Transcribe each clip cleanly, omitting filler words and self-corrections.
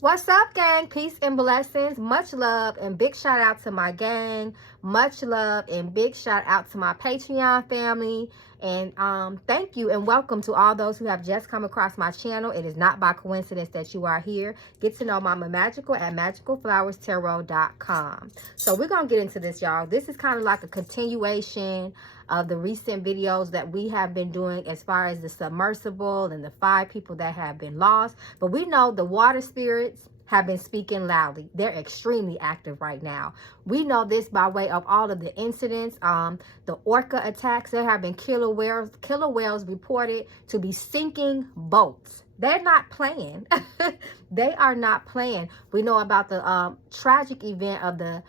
What's up, gang? Peace and blessings. Much love and big shout out to my gang. Much love and big shout out to my Patreon family. And thank you and welcome to all those who have just come across my channel. It is not by coincidence that you are here. Get to know Mama Magical at magicalflowerstarot.com. So we're going to get into this, y'all. This is kind of like a continuation of the recent videos that we have been doing as far as the submersible and the 5 people that have been lost. But we know the water spirits have been speaking loudly. They're extremely active right now. We know this by way of all of the incidents, the orca attacks. There have been killer whales reported to be sinking boats. They're not playing. They are not playing. We know about the tragic event of the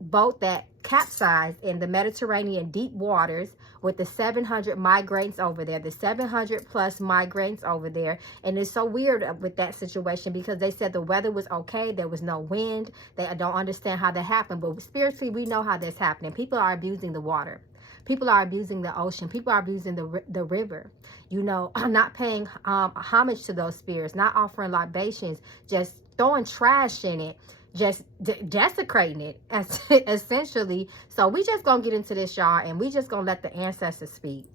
boat that capsized in the Mediterranean deep waters with the 700 migrants over there, the 700 plus migrants over there. And it's so weird with that situation because they said the weather was okay. There was no wind. They don't understand how that happened. But spiritually, we know how that's happening. People are abusing the water. People are abusing the ocean. People are abusing the river. You know, not paying homage to those spirits, not offering libations, just throwing trash in it, just desecrating it, essentially. So we just gonna get into this, y'all, and we just gonna let the ancestors speak.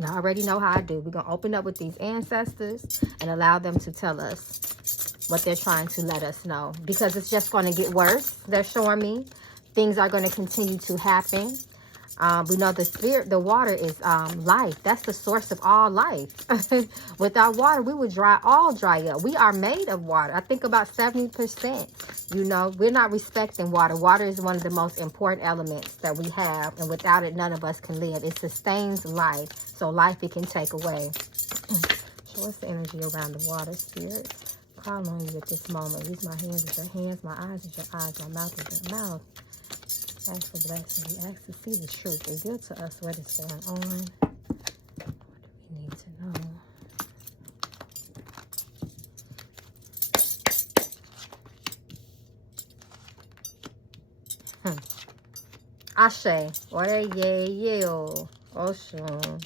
Y'all already know how I do. We're gonna open up with these ancestors and allow them to tell us what they're trying to let us know, because it's just going to get worse. They're showing me things are going to continue to happen. We know the water is life. That's the source of all life. Without water, we would all dry up. We are made of water. I think about 70%. You know, we're not respecting water. Water is one of the most important elements that we have, and without it, none of us can live. It sustains life. So life it can take away. So what's the energy around the water, spirit? Call on you at this moment. Use my hands as your hands, my eyes as your eyes, my mouth as your mouth. Ask for blessing. We ask to see the truth. Reveal to us what is going on. What do we need to know? Ashe. Ore ye yo. Oshun.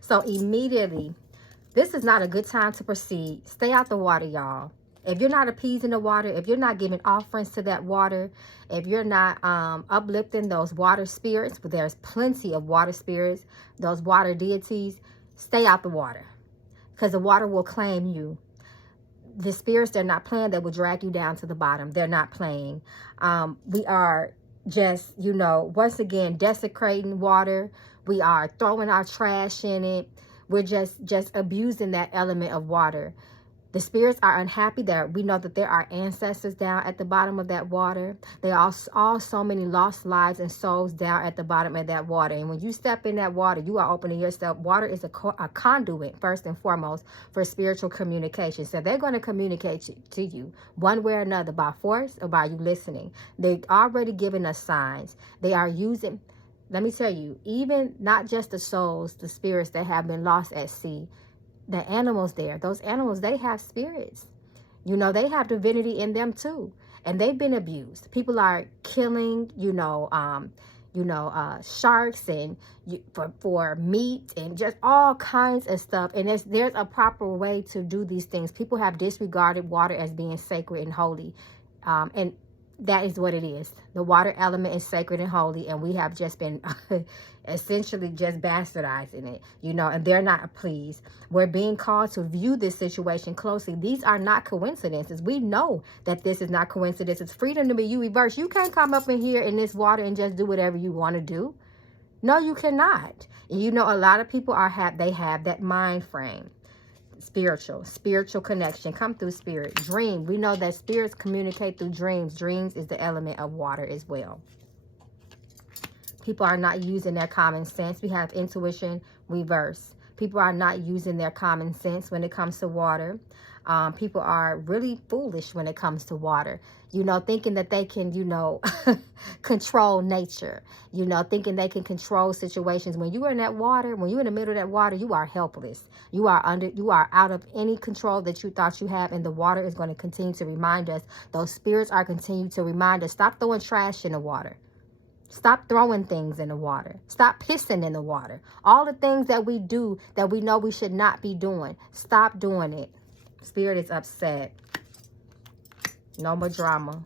So immediately, this is not a good time to proceed. Stay out the water, y'all. If you're not appeasing the water, if you're not giving offerings to that water, if you're not uplifting those water spirits, but there's plenty of water spirits, those water deities, stay out the water, because the water will claim you. The spirits, they're not playing. They will drag you down to the bottom. They're not playing. We are just, you know, once again, desecrating water. We are throwing our trash in it. We're just abusing that element of water. The spirits are unhappy that we know that there are ancestors down at the bottom of that water. There are all so many lost lives and souls down at the bottom of that water. And when you step in that water, you are opening yourself. Water is a conduit, first and foremost, for spiritual communication. So they're going to communicate to you one way or another, by force or by you listening. They've already given us signs. They are using, let me tell you, even not just the souls, the spirits that have been lost at sea, the animals there, those animals, they have spirits. You know, they have divinity in them too. And they've been abused. People are killing, sharks and for meat and just all kinds of stuff. And there's a proper way to do these things. People have disregarded water as being sacred and holy. And that is what it is. The water element is sacred and holy, and we have just been essentially just bastardizing it, you know, and they're not pleased. We're being called to view this situation closely. These are not coincidences. We know that this is not coincidence. It's freedom to be you reverse. You can't come up in here in this water and just do whatever you want to do. No, you cannot. And you know, a lot of people have that mind frame. Spiritual connection. Come through spirit. Dream. We know that spirits communicate through dreams. Dreams is the element of water as well. People are not using their common sense. We have intuition reverse. People are not using their common sense when it comes to water. People are really foolish when it comes to water. You know, thinking that they can, you know, control nature. You know, thinking they can control situations. When you are in that water, when you're in the middle of that water, you are helpless. You are out of any control that you thought you have. And the water is going to continue to remind us. Those spirits are continuing to remind us. Stop throwing trash in the water. Stop throwing things in the water. Stop pissing in the water. All the things that we do that we know we should not be doing. Stop doing it. Spirit is upset. No more drama.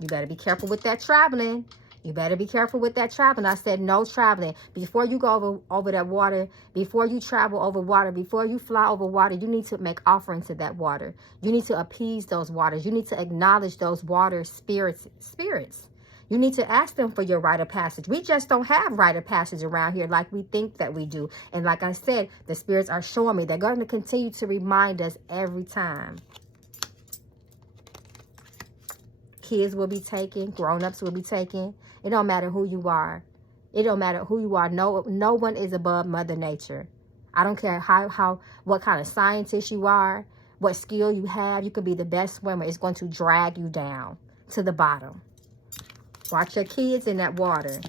You better be careful with that traveling. You better be careful with that traveling. I said no traveling. Before you go over that water, before you travel over water, before you fly over water, you need to make offerings to that water. You need to appease those waters. You need to acknowledge those water spirits. You need to ask them for your rite of passage. We just don't have rite of passage around here like we think that we do. And like I said, the spirits are showing me. They're going to continue to remind us every time. Kids will be taken. Grown-ups will be taken. It don't matter who you are. It don't matter who you are. No one is above Mother Nature. I don't care what kind of scientist you are, what skill you have. You could be the best swimmer. It's going to drag you down to the bottom. Watch your kids in that water.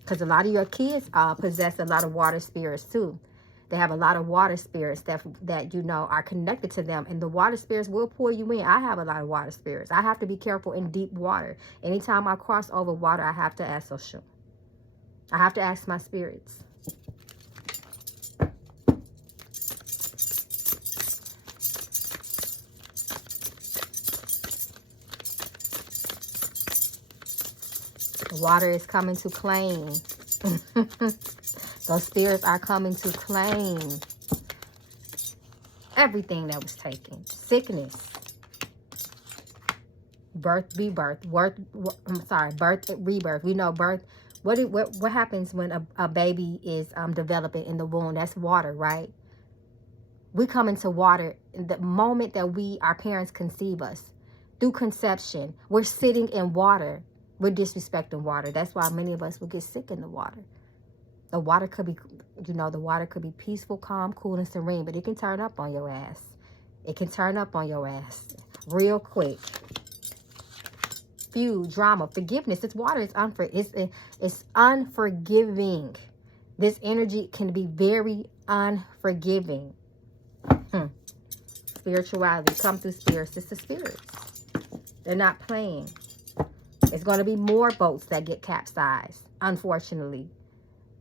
Because a lot of your kids possess a lot of water spirits too. They have a lot of water spirits that you know are connected to them. And the water spirits will pull you in. I have a lot of water spirits. I have to be careful in deep water. Anytime I cross over water, I have to ask Osho. I have to ask my spirits. The water is coming to claim. Those spirits are coming to claim everything that was taken. Sickness. Birth, rebirth. Birth, rebirth. We know birth. What happens when a baby is developing in the womb? That's water, right? We come into water the moment that our parents conceive us. Through conception, we're sitting in water. We're disrespecting water. That's why many of us will get sick in the water. The water could be, the water could be peaceful, calm, cool, and serene, but it can turn up on your ass. It can turn up on your ass real quick. Feud, drama, forgiveness. This water is it's unforgiving. This energy can be very unforgiving. Spirituality, come through spirits. It's the spirits. They're not playing. It's going to be more boats that get capsized, unfortunately.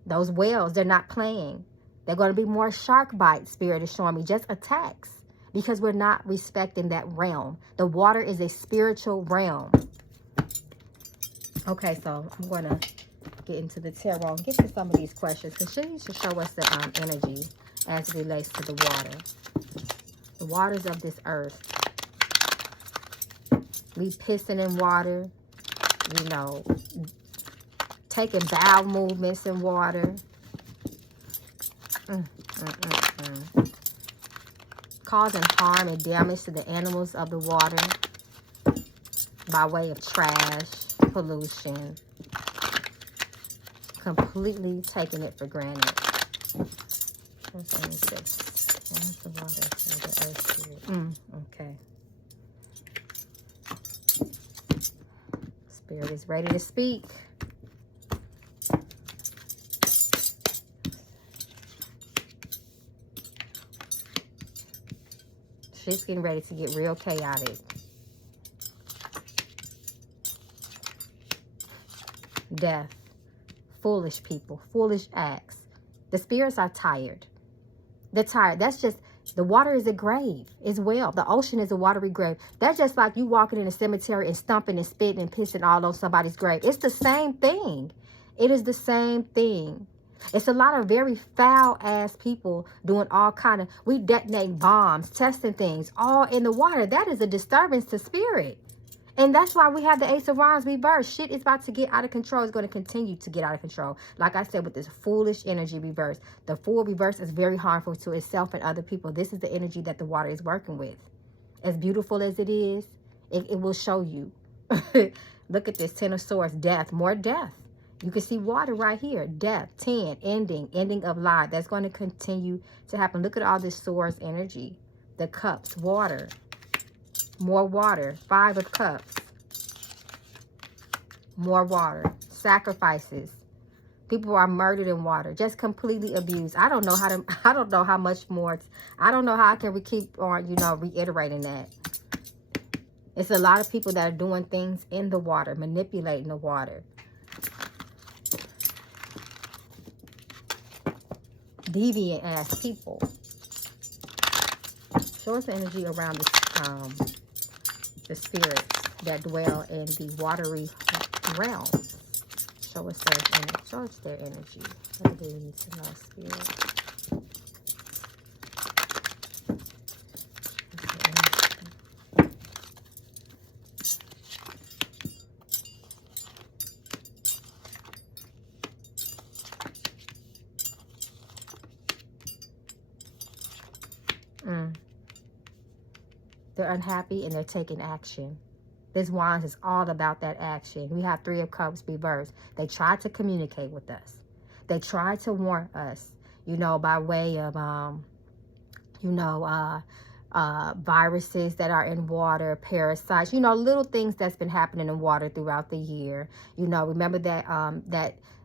Those whales, they're not playing. They're going to be more shark bites, Spirit is showing me. Just attacks. Because we're not respecting that realm. The water is a spiritual realm. Okay, so I'm going to get into the tarot and get to some of these questions. Because she needs to show us the energy as it relates to the water. The waters of this earth. We pissing in water. Taking bowel movements in water. Causing harm and damage to the animals of the water by way of trash, pollution. Completely taking it for granted. What's the water of the earth spirit? Okay. Spirit is ready to speak. Shit's getting ready to get real chaotic. Death. Foolish people. Foolish acts. The spirits are tired. They're tired. That's just, the water is a grave as well. The ocean is a watery grave. That's just like you walking in a cemetery and stomping and spitting and pissing all on somebody's grave. It's the same thing. It is the same thing. It's a lot of very foul-ass people doing all kind of, we detonate bombs, testing things, all in the water. That is a disturbance to spirit. And that's why we have the Ace of Wands reverse. Shit is about to get out of control. It's going to continue to get out of control. Like I said, with this foolish energy reverse. The Fool reverse is very harmful to itself and other people. This is the energy that the water is working with. As beautiful as it is, it will show you. Look at this, 10 of Swords, death, more death. You can see water right here. Death, 10, ending of life. That's going to continue to happen. Look at all this Swords energy. The Cups, water. More water. 5 of Cups. More water. Sacrifices. People are murdered in water. Just completely abused. I don't know how much more. I don't know how I can keep on, reiterating that. It's a lot of people that are doing things in the water, manipulating the water. Deviant as people. Show us the energy around this, the spirits that dwell in the watery realms. Show us their energy. Show us their energy. What do they need to know, spirit? They're unhappy and they're taking action. This Wands is all about that action. We have Three of Cups reversed. They tried to communicate with us. They tried to warn us, you know, by way of, you know, viruses that are in water, parasites, you know, little things that's been happening in water throughout the year. You know, remember that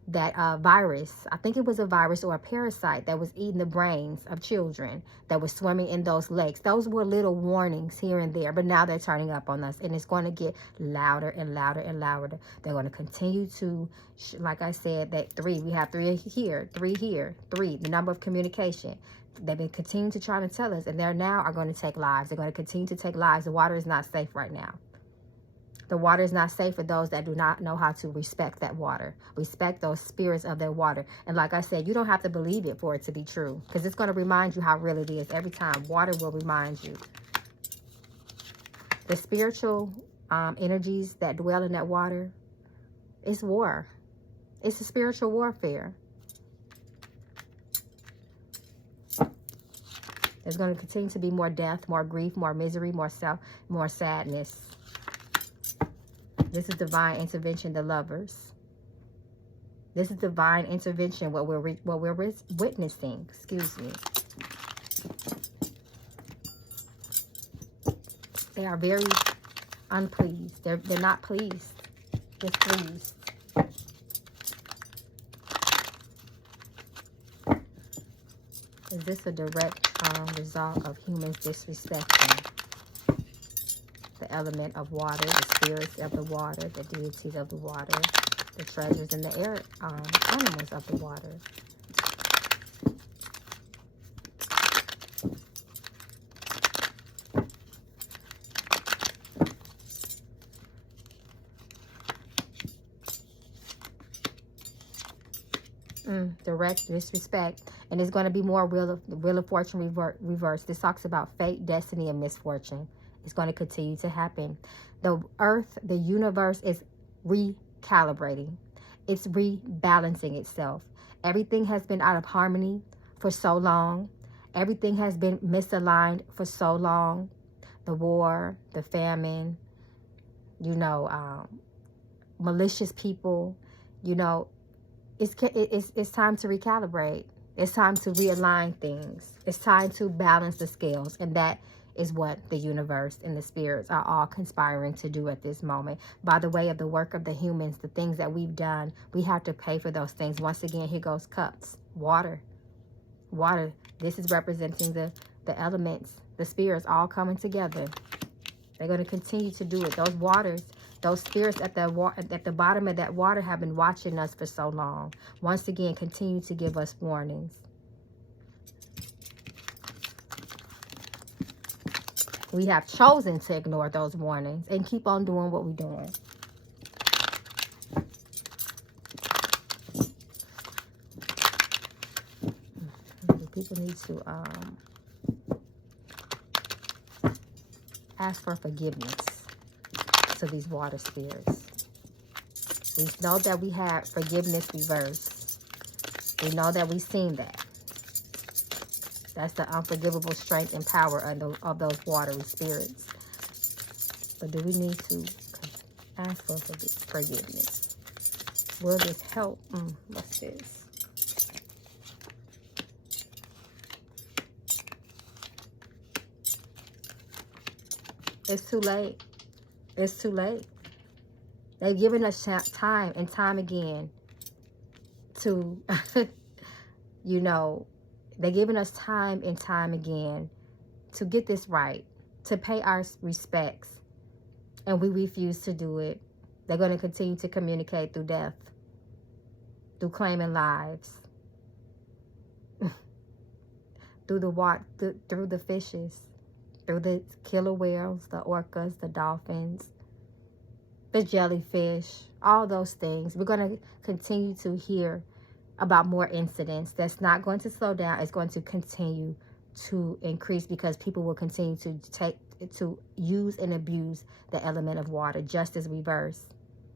that virus, I think it was a virus or a parasite that was eating the brains of children that were swimming in those lakes. Those were little warnings here and there, but now they're turning up on us, and it's going to get louder and louder and louder. They're going to continue to, like I said, that three, we have three here, the number of communication. They've been continuing to try to tell us, and they're now are going to take lives. They're going to continue to take lives. The water is not safe right now. The water is not safe for those that do not know how to respect that water. Respect those spirits of their water. And like I said, you don't have to believe it for it to be true, because it's going to remind you how real it is every time. Water will remind you. The spiritual energies that dwell in that water, it's war. It's a spiritual warfare. There's going to continue to be more death, more grief, more misery, more sadness. This is divine intervention, the Lovers. This is divine intervention, what we're witnessing. Excuse me. They are very unpleased. They're not pleased. Displeased. Is this a direct result of humans disrespecting the element of water, the spirits of the water, the deities of the water, the treasures in the air, animals of the water? Direct disrespect. And it's going to be more Wheel of Fortune reverse. This talks about fate, destiny, and misfortune. It's going to continue to happen. The earth, the universe is recalibrating. It's rebalancing itself. Everything has been out of harmony for so long. Everything has been misaligned for so long. The war, the famine, you know, malicious people, you know, it's time to recalibrate. It's time to realign things. It's time to balance the scales. And that is what the universe and the spirits are all conspiring to do at this moment. By the way of the work of the humans, the things that we've done, we have to pay for those things. Once again, here goes cups. Water. Water. This is representing the elements, the spirits all coming together. They're going to continue to do it. Those waters, those spirits at the bottom of that water have been watching us for so long. Once again, continue to give us warnings. We have chosen to ignore those warnings and keep on doing what we're doing. People need to ask for forgiveness to these water spirits. We know that we had forgiveness reversed. We know that we've seen that. That's the unforgivable strength and power of those watery spirits. But do we need to ask for forgiveness? Will this help? What's this? It's too late. It's too late. They've given us time and time again to, you know, they're giving us time and time again to get this right, to pay our respects, And we refuse to do it. They're going to continue to communicate through death, through claiming lives, through the fishes, through the killer whales, the orcas, the dolphins, the jellyfish, all those things. We're going to continue to hear about more incidents. That's not going to slow down. It's going to continue to increase because people will continue to use and abuse the element of water, just as reverse.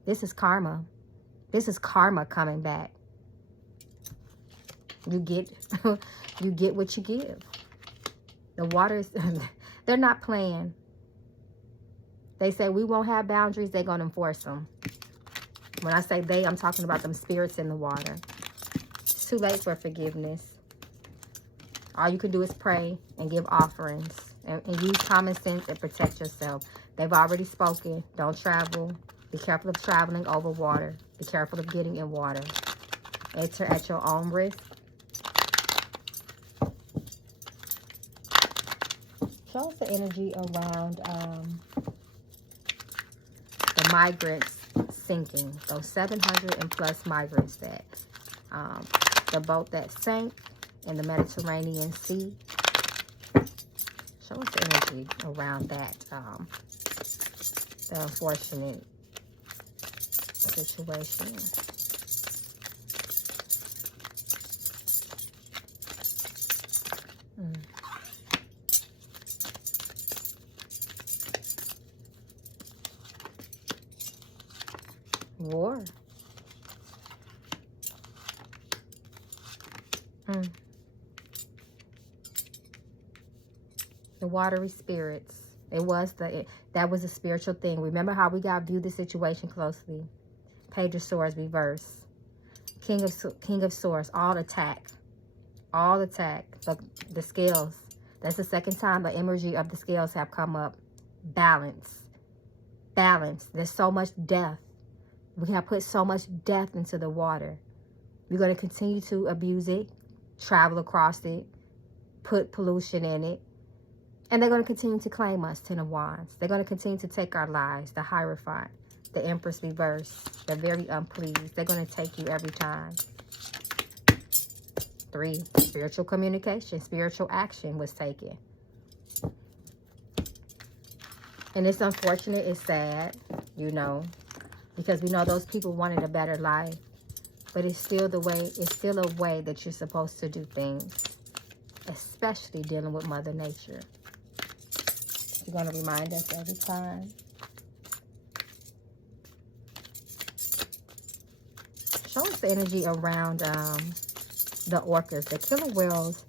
This is karma. This is karma coming back. You get you get what you give. The water is they're not playing. They say we won't have boundaries, they're going to enforce them. When I say they, I'm talking about them spirits in the water. It's too late for forgiveness. All you can do is pray and give offerings and use common sense and protect yourself. They've already spoken. Don't travel. Be careful of traveling over water. Be careful of getting in water. Enter at your own risk. Show us the energy around the migrants sinking. Those 700 and plus migrants that the boat that sank in the Mediterranean Sea. Show us the energy around that, the unfortunate situation. War. The watery spirits. That was a spiritual thing. Remember how we got to view the situation closely. Page of Swords reverse. King of Swords. All attack. All attack. The scales. That's the second time the energy of the scales have come up. Balance. Balance. There's so much death. We have put so much death into the water. We're going to continue to abuse it, travel across it, put pollution in it. And they're going to continue to claim us, Ten of Wands. They're going to continue to take our lives, the Hierophant, the Empress reverse. They're very unpleased. They're going to take you every time. 3, spiritual communication, spiritual action was taken. And it's unfortunate, it's sad, you know, because we know those people wanted a better life. But it's still a way that you're supposed to do things, especially dealing with Mother Nature. You're going to remind us every time. Show us the energy around the orcas, the killer whales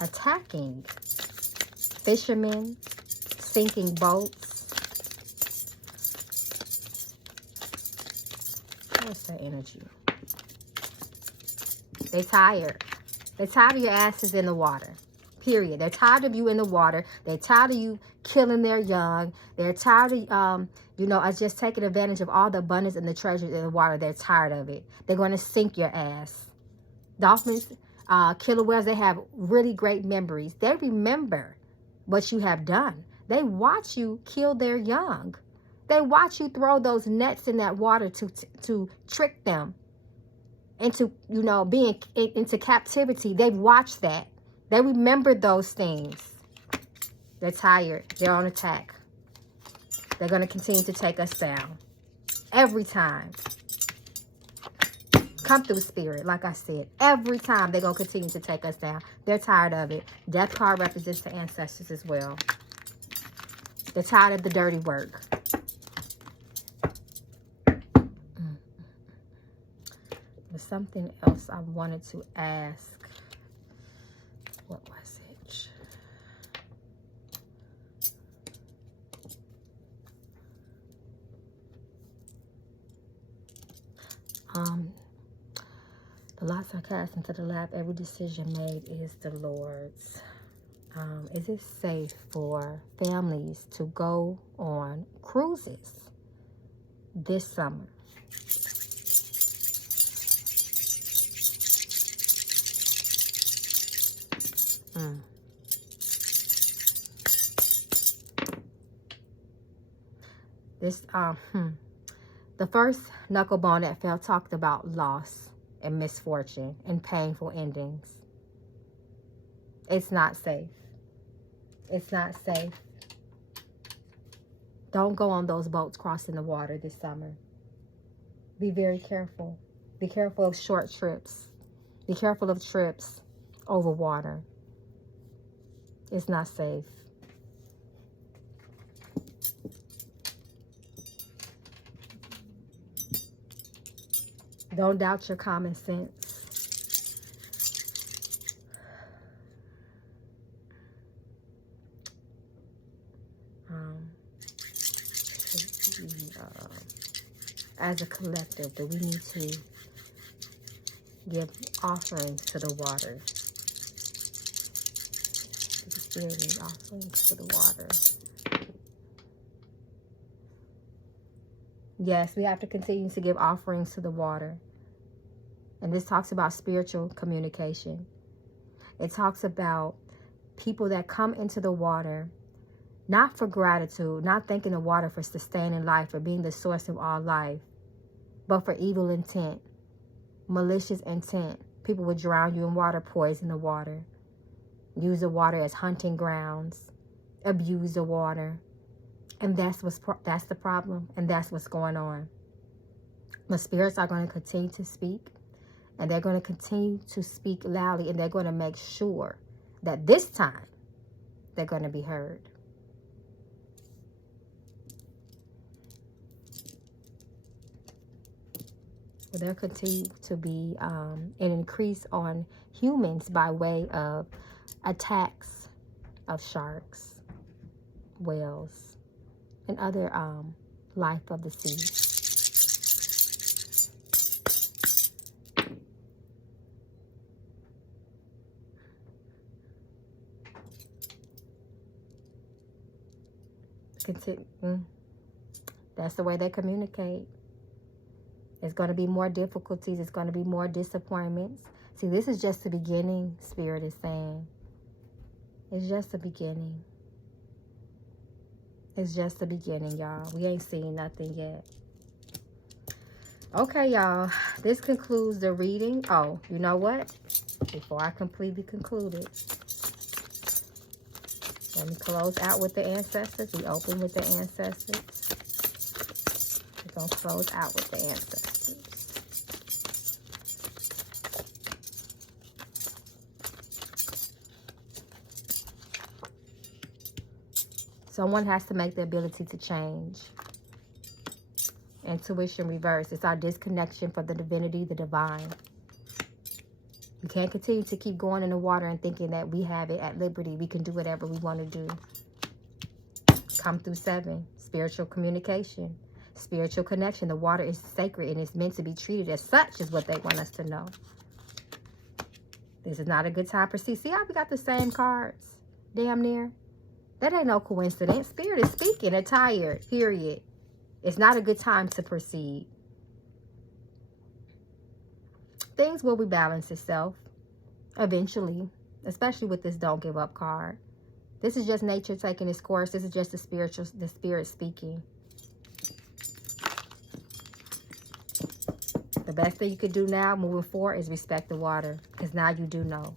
attacking fishermen, sinking boats. What's that energy? They're tired. They're tired of your asses in the water. Period. They're tired of you in the water. They're tired of you killing their young. They're tired of, us just taking advantage of all the abundance and the treasures in the water. They're tired of it. They're going to sink your ass. Dolphins, killer whales, they have really great memories. They remember what you have done. They watch you kill their young. They watch you throw those nets in that water to trick them into, being into captivity. They've watched that. They remember those things. They're tired. They're on attack. They're going to continue to take us down. Every time. Come through, Spirit, like I said. Every time they're going to continue to take us down. They're tired of it. Death card represents the ancestors as well. They're tired of the dirty work. There's something else I wanted to ask. What was it? The lots are cast into the lap. Every decision made is the Lord's. Is it safe for families to go on cruises this summer? This, the first knuckle bone that fell talked about loss and misfortune and painful endings. It's not safe. It's not safe. Don't go on those boats crossing the water this summer. Be very careful. Be careful of short trips. Be careful of trips over water. It's not safe. Don't doubt your common sense. As a collective, do we need to give offerings to the water? The Spirit needs offerings to the water. Yes, we have to continue to give offerings to the water. And this talks about spiritual communication. It talks about people that come into the water, not for gratitude, not thanking the water for sustaining life, for being the source of all life, but for evil intent, malicious intent. People would drown you in water, poison the water, use the water as hunting grounds, abuse the water. And that's the problem, and that's what's going on. The spirits are going to continue to speak, and they're going to continue to speak loudly, and they're going to make sure that this time they're going to be heard. There continue to be an increase on humans by way of attacks of sharks, whales, and other life of the sea. That's the way they communicate. There's going to be more difficulties. It's going to be more disappointments. See, this is just the beginning, Spirit is saying. It's just the beginning. It's just the beginning, y'all. We ain't seen nothing yet. Okay, y'all. This concludes the reading. Oh, you know what? Before I completely conclude it, let me close out with the ancestors. We open with the ancestors. We're going to close out with the ancestors. Someone has to make the ability to change. Intuition reverse. It's our disconnection from the divinity, the divine. We can't continue to keep going in the water and thinking that we have it at liberty. We can do whatever we want to do. Come through 7. Spiritual communication. Spiritual connection. The water is sacred and it's meant to be treated as such, is what they want us to know. This is not a good time to proceed. See how we got the same cards? Damn near. That ain't no coincidence. Spirit is speaking. They're tired. Period. It's not a good time to proceed. Things will rebalance itself eventually, especially with this don't give up card. This is just nature taking its course. This is just the spirit speaking. The best thing you could do now moving forward is respect the water, because now you do know.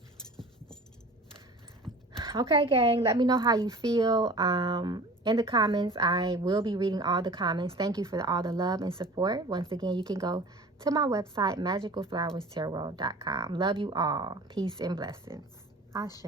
Okay, gang, let me know how you feel in the comments. I will be reading all the comments. Thank you for all the love and support. Once again, you can go to my website, magicalflowerstarot.com. Love you all. Peace and blessings. Ashe.